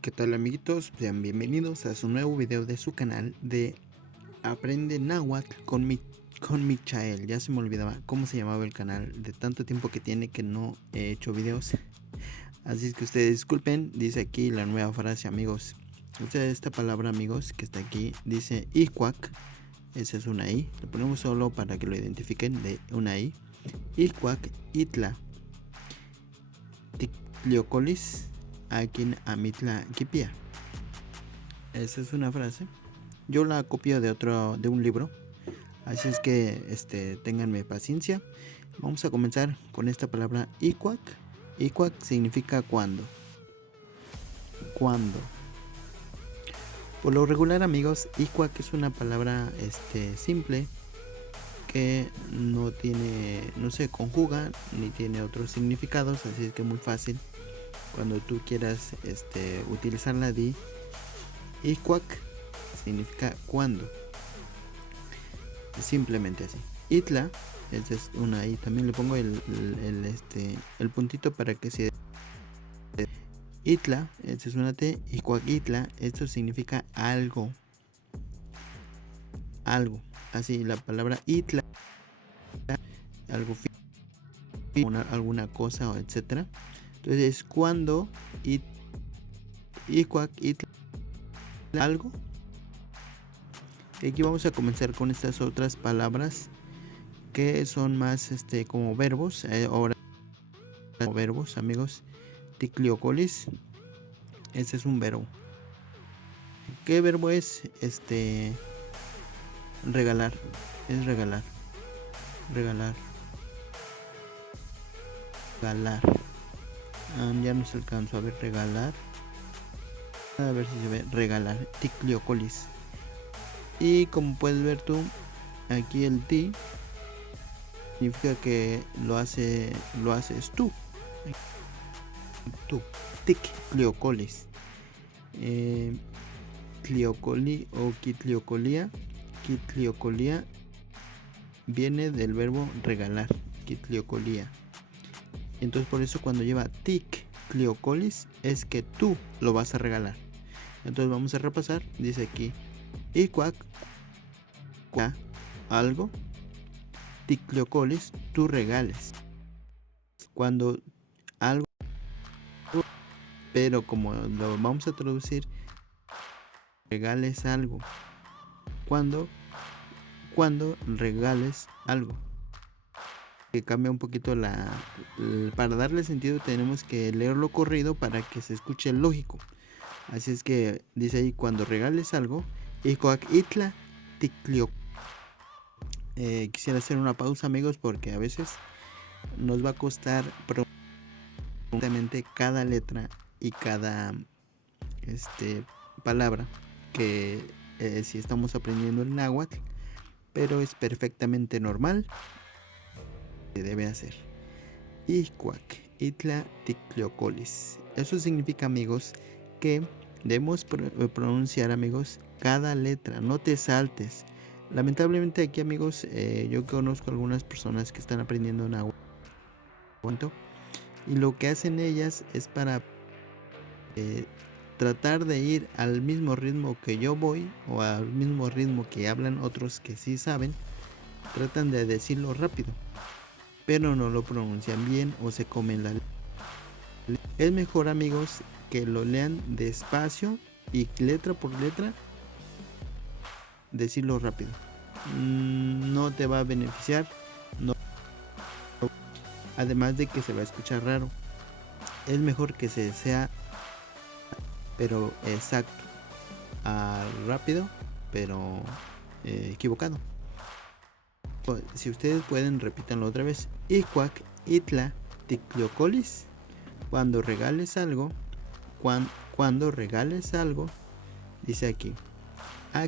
¿Qué tal, amiguitos? Sean bienvenidos a su nuevo video de su canal de Aprende Náhuatl con Michael. Ya se me olvidaba cómo se llamaba el canal, de tanto tiempo que tiene que no he hecho videos. Así es que ustedes disculpen. Dice aquí la nueva frase, amigos. Esta palabra, amigos, que está aquí, dice Icuac. Esa es una I. Lo ponemos solo para que lo identifiquen, de una I. Icuac itla ticliocolis akin amitla kipia. Esa es una frase. Yo la copio de un libro. Así es que ténganme paciencia. Vamos a comenzar con esta palabra Icuac. Icuac significa cuando. Cuando. Por lo regular, amigos, Icuac es una palabra simple que no se conjuga ni tiene otros significados, así es que muy fácil. Cuando tú quieras utilizarla, di Icuac, significa cuando. Simplemente así. Itla, esta es una I, también le pongo el puntito para que se... Itla, esta es una T, y Itla, esto significa algo. Algo. Así, la palabra Itla, algo, alguna cosa, etcétera. Entonces, cuando Icuac Itla, algo. Y aquí vamos a comenzar con estas otras palabras que son más como verbos. Ahora como verbos, amigos. Ticliocolis, ese es un verbo. ¿Qué verbo es? Regalar. Es regalar. Regalar. Regalar. Ya no se alcanzó a ver regalar. A ver si se ve regalar. Ticliocolis. Y como puedes ver tú, aquí el ti significa que lo haces tú. Tú. Ticliocolis. Tliocoli o quitliocolía. Quitliocolía viene del verbo regalar. Quitliocolía. Entonces por eso cuando lleva ticliocolis es que tú lo vas a regalar. Entonces vamos a repasar. Dice aquí Icuac, algo. Ticliocolis, tú regales. Cuando algo, pero como lo vamos a traducir, regales algo. Cuando regales algo. Que cambia un poquito para darle sentido tenemos que leerlo corrido para que se escuche lógico. Así es que dice ahí, cuando regales algo, Icuac itla ticlio. Quisiera hacer una pausa, amigos, porque a veces nos va a costar cada letra y cada palabra que si estamos aprendiendo el náhuatl, pero es perfectamente normal. Se debe hacer. Icuac itla ticliocolis. Eso significa, amigos, que debemos pronunciar, amigos, cada letra. No te saltes. Lamentablemente aquí, amigos, yo conozco algunas personas que están aprendiendo náhuatl y lo que hacen ellas es para tratar de ir al mismo ritmo que yo voy o al mismo ritmo que hablan otros que sí saben. Tratan de decirlo rápido, pero no lo pronuncian bien o se comen la letra. Es mejor, amigos, que lo lean despacio y letra por letra decirlo rápido. No te va a beneficiar, no. Además de que se va a escuchar raro. Es mejor que se sea pero exacto, rápido pero equivocado. Si ustedes pueden, repítanlo otra vez. Icuac itla ticliocolis. Cuando regales algo, cuando regales algo, dice aquí, ¿a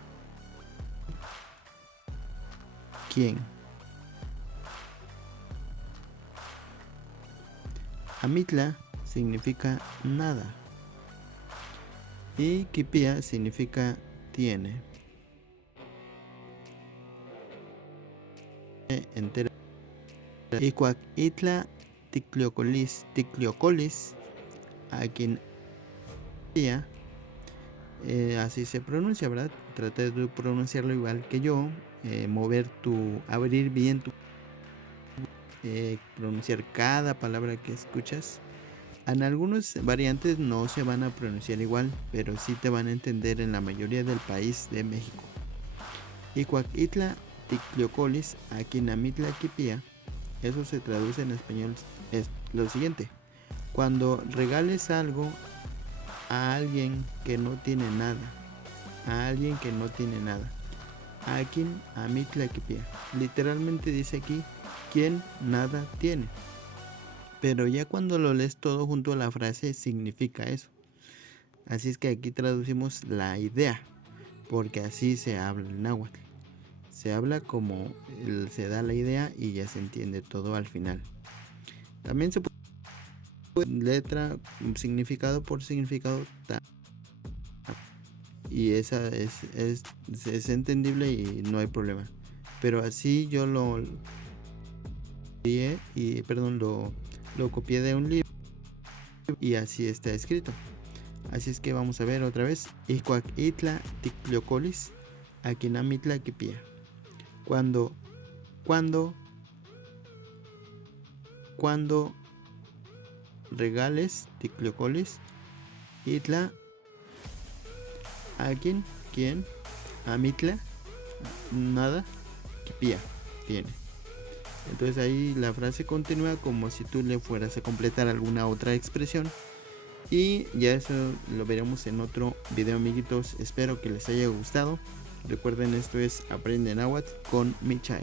quién? Amitla significa nada y kipia significa tiene. Entera. Icuac itla ticliocolis, a quien así se pronuncia, ¿verdad? Trata de pronunciarlo igual que yo, abrir bien tu, pronunciar cada palabra que escuchas. En algunas variantes no se van a pronunciar igual, pero sí te van a entender en la mayoría del país de México. Icuacitla ticliocolis aquinamitla quipía. Eso se traduce en español, es lo siguiente: cuando regales algo a alguien que no tiene nada, Akin amitla quipía. Literalmente dice aquí quien nada tiene. Pero ya cuando lo lees todo junto a la frase significa eso. Así es que aquí traducimos la idea, porque así se habla el náhuatl. Se habla como se da la idea y ya se entiende todo al final. También se puede letra, significado por significado, y esa es entendible y no hay problema. Pero así yo lo copié de un libro y así está escrito. Así es que vamos a ver otra vez. Icuac itla ticliocolis aquinamitla quipía. Cuando regales ticliocolis itla akin, quien, amitla, nada, quipía, tiene. Entonces ahí la frase continúa como si tú le fueras a completar alguna otra expresión. Y ya eso lo veremos en otro video, amiguitos. Espero que les haya gustado. Recuerden, esto es Aprende Náhuatl con Michael.